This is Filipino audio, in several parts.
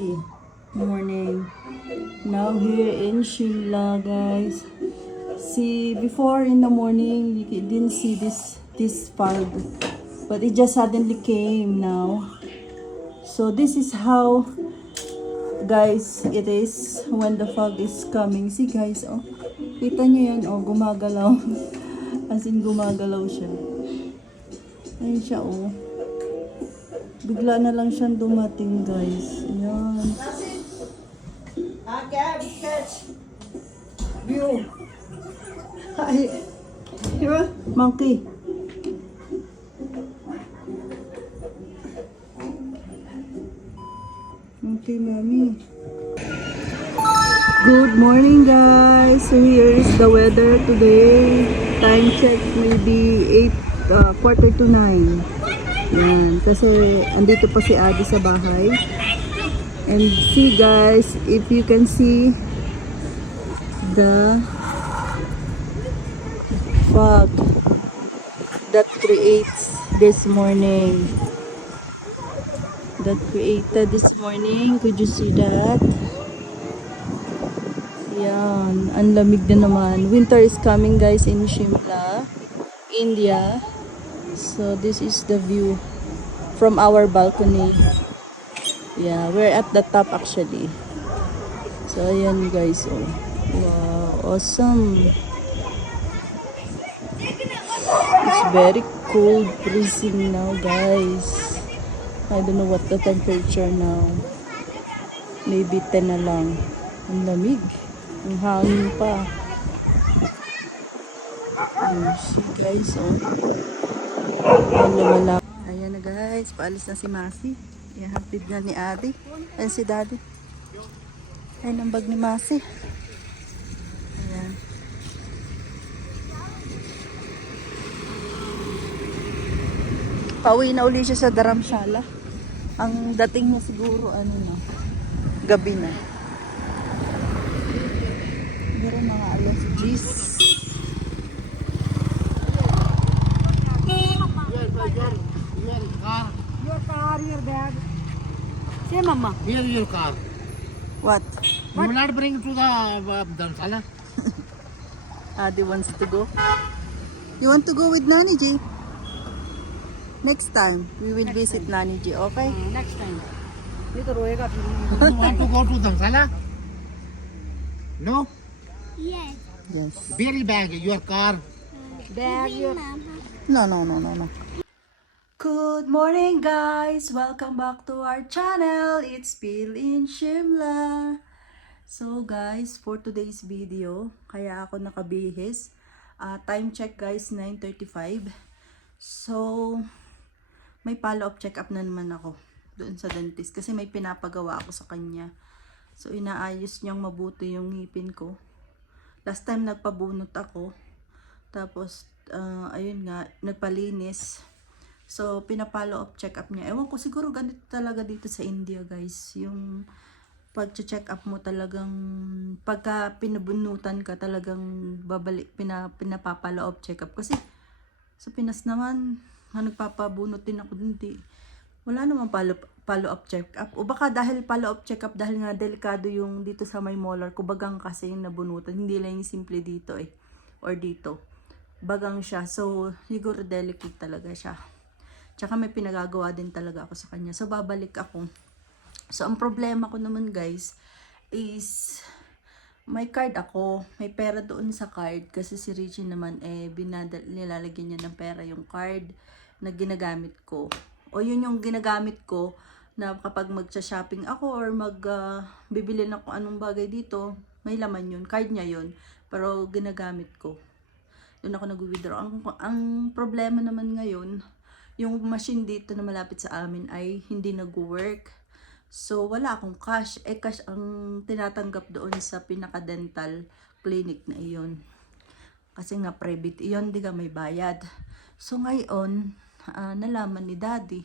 early morning. Now here in Shimla, guys. See, before in the morning, you didn't see this fog, but it just suddenly came now. So this is how, guys, it is when the fog is coming. See, guys, oh, kita nyo yan, oh, gumagalaw. As in, gumagalaw siya. Ayun siya, oh. Bigla na lang siyang dumating, guys. Ayan. View. Hi. Here, monkey. Okay, mommy. Good morning, guys. So here is the weather today. Time check maybe 8, 8:45. Yan, kasi andito pa si Adi sa bahay. And see, guys, if you can see the fog that creates this morning. That created this morning. Could you see that? Yan, ang lamig na naman. Winter is coming, guys, in Shimla, India. So this is the view from our balcony. Yeah, we're at the top actually. So ayan, guys, oh. Wow, awesome. It's very cold, freezing now, guys. I don't know what the temperature now. Maybe 10 na lang. Ang lamig. Ang hangin pa. See, guys, oh. Ayan na, guys, paalis na si Masi. Ihatid na ni Adi. Ayan si Daddy. Ayan ang bag ni Masi. Ayan. Pauwi na uli siya sa Dharamshala. Ang dating niya siguro ano na, gabi na. Siguro mga alas 10. Your car, your bag. Say, Mama. Here your car. What? You will not bring to the Dharamshala? Adi wants to go. You want to go with Nani Ji? Next time, we will visit Nani Ji, okay? Next time. नहीं तो रोएगा फिर. You want to go to Dharamshala? No? Yes. Yes. Very bag, your car. Bag, your. No. Good morning, guys! Welcome back to our channel. It's Bill in Shimla. So, guys, for today's video, kaya ako nakabihis. Time check, guys, 9:35. So, may follow-up check-up na naman ako doon sa dentist kasi may pinapagawa ako sa kanya. So, inaayos niyang mabuti yung ngipin ko. Last time nagpabunot ako. Tapos, ayun nga, nagpalinis. So, pinapollow-up check-up niya. Ewan ko, siguro ganito talaga dito sa India, guys. Yung pag-check up mo talagang, pagka pinabunutan ka, talagang babalik, pinapapollow-up check-up. Kasi, sa Pinas naman, nagpapabunot din ako hindi. Wala naman follow-up check-up. O baka dahil follow-up check-up, dahil nga delikado yung dito sa may molar ko, bagang kasi yung nabunutan. Hindi lang yung simple dito eh. Or dito. Bagang siya. So, siguro delicate talaga siya. Tsaka may pinagagawa din talaga ako sa kanya. So, babalik ako. So, ang problema ko naman, guys, is may card ako. May pera doon sa card. Kasi si Richie naman, nilalagyan niya ng pera yung card na ginagamit ko. O yun yung ginagamit ko na kapag magsa-shopping ako or bibili na kung anong bagay dito, may laman yun. Card niya yun. Pero ginagamit ko. Doon ako nag-withdraw. Ang problema naman ngayon, yung machine dito na malapit sa amin ay hindi nag-work. So, wala akong cash. Cash ang tinatanggap doon sa pinaka-dental clinic na iyon. Kasi nga private iyon, di ka may bayad. So, ngayon, nalaman ni Daddy.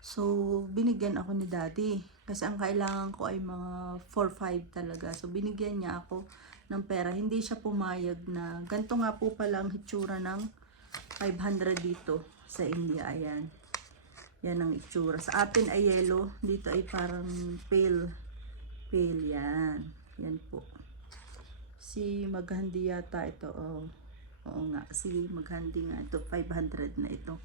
So, binigyan ako ni Daddy. Kasi ang kailangan ko ay mga 4-5 talaga. So, binigyan niya ako ng pera. Hindi siya pumayag na ganito nga po pala ang hitsura ng 500 dito sa India. Ayan. Yan ang itsura. Sa atin ay yellow. Dito ay parang pale pill. Yan. Yan po. Si Maghandi yata ito. Oh. Oo nga. Si Maghandi nga ito. 500 na ito.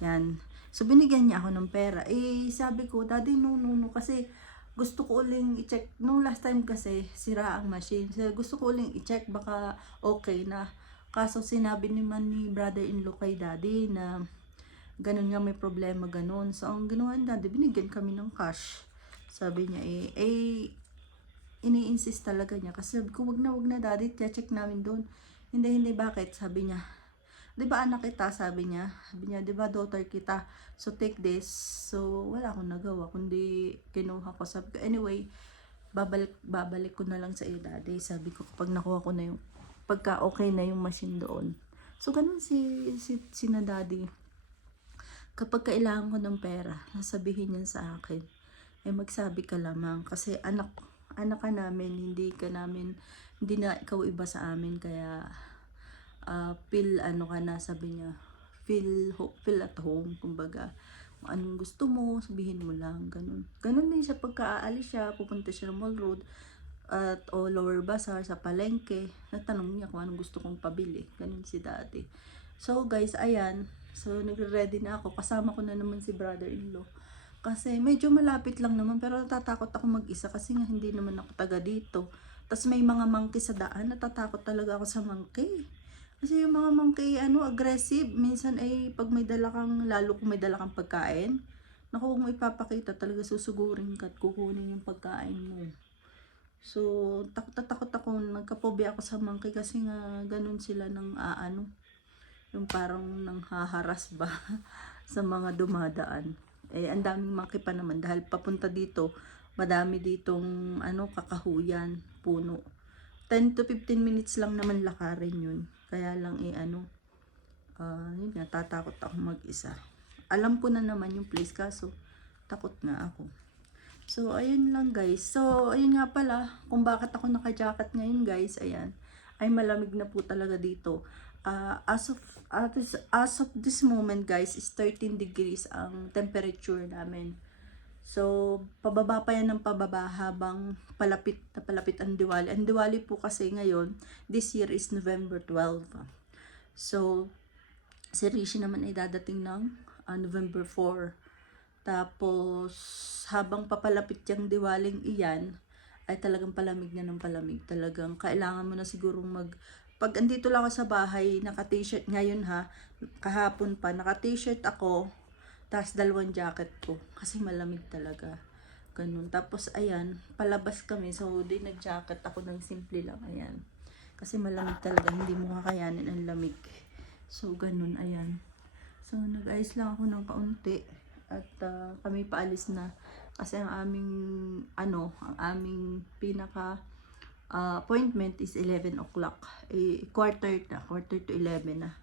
Yan. So, binigyan niya ako ng pera. Eh, sabi ko, Daddy, no. Kasi, gusto ko uling i-check. Nung last time kasi, sira ang machine. So, gusto ko uling i-check. Baka okay na. Kaso, sinabi naman ni brother-in-law kay Daddy na ganun nga, may problema, ganun. So, ang ginawa ni Daddy, binigyan kami ng cash. Sabi niya, ini-insist talaga niya. Kasi sabi ko, wag na, Daddy, check namin doon. Hindi, bakit? Sabi niya, di ba anak kita? Sabi niya, di ba daughter kita? So, take this. So, wala akong nagawa, kundi kinuha ko. Sabi ko, anyway, babalik ko na lang sa iyo, Daddy. Sabi ko, kapag nakuha ko na yung, pagka okay na yung machine doon. So, ganun si na Daddy. Kapag kailangan ko ng pera, sasabihin niya sa akin, magsabi ka lamang. Kasi anak ka namin, hindi na ikaw iba sa amin. Kaya, feel ka na, sabi niya, feel at home, kumbaga, kung anong gusto mo, sabihin mo lang, ganun din siya. Pagka aalis siya, pupunta siya ng Mall Road o Lower Bazaar sa palengke, natanong niya kung anong gusto kong pabili. Ganun si Daddy. So guys, ayan, so nagre-ready na ako, kasama ko na naman si brother-in-law kasi medyo malapit lang naman, pero natatakot ako mag-isa kasi nga hindi naman ako taga dito. Tapos may mga monkey sa daan, natatakot talaga ako sa monkey. Kasi yung mga monkey, aggressive. Minsan pag may dala kang, lalo kung may dala kang pagkain, naku, kung ipapakita, talaga susugurin ka at kukunin yung pagkain mo. So, takot ako, nagkapobe ako sa monkey kasi nga, ganun sila ng yung parang nang haharas ba sa mga dumadaan. Ang daming monkey pa naman dahil papunta dito, madami ditong kakahuyan, puno. 10 to 15 minutes lang naman lakarin yun. Kaya lang yun nga, tatakot ako mag-isa. Alam ko na naman yung place, kaso takot nga ako. So, ayun lang guys. So, ayun nga pala, kung bakit ako naka-jacket ngayon guys, ayan, ay malamig na po talaga dito. As of this moment guys, is 13 degrees ang temperature namin. So, pababa pa yan ng pababa habang palapit ang Diwali. Ang Diwali po kasi ngayon, this year is November 12. So, si Rishi naman ay dadating ng November 4. Tapos, habang papalapit yung Diwaling iyan, ay talagang palamig na ng palamig. Talagang kailangan mo na sigurong pag andito lang ako sa bahay, naka-t-shirt ngayon kahapon pa, naka-t-shirt ako, tapos 2 jacket ko, kasi malamig talaga. Ganun. Tapos, ayan, palabas kami, so nag-jacket ako ng simple lang, ayan. Kasi malamig talaga, hindi mo kakayanin ang lamig. So, ganun, ayan. So, nag-ayos lang ako ng kaunti, at kami paalis na. Kasi ang aming pinaka appointment is 11 o'clock. Quarter to 11 na.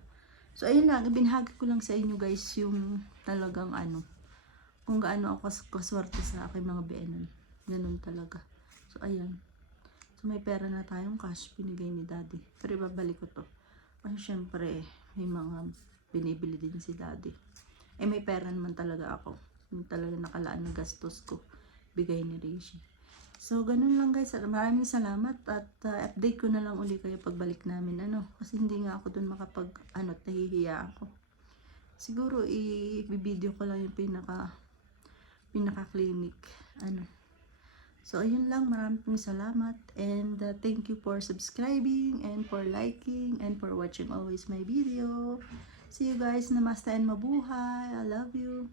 So, ayun lang, ibinahagi ko lang sa inyo guys yung talagang kung gaano ako kaswerte sa aking mga biyenan. Ganun talaga. So, ayan. So, may pera na tayong cash, binigay ni Daddy. Pero ibabalik ko to. Kasi syempre, may mga binibili din si Daddy. May pera naman talaga ako. Yung talaga nakalaan na gastos ko. Bigay ni Rishi. So, ganun lang guys. Maraming salamat at update ko na lang uli kayo pagbalik namin. Kasi hindi nga ako dun nahihiya ako. Siguro, i-video ko lang yung pinaka-clinic. So, ayun lang. Maraming salamat. And thank you for subscribing and for liking and for watching always my video. See you guys. Namaste and mabuhay. I love you.